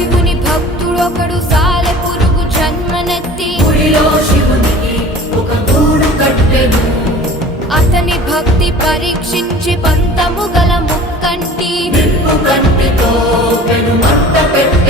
శివుని భక్తుడొకడు సాలెపురుగు జన్మనెత్తి గుడిలో శివునికి ఒక గూడు కట్టెను. అతని భక్తి పరీక్షించి పంతము గల ముక్కంటి నిప్పు కంటితో పెను మంట పెట్టి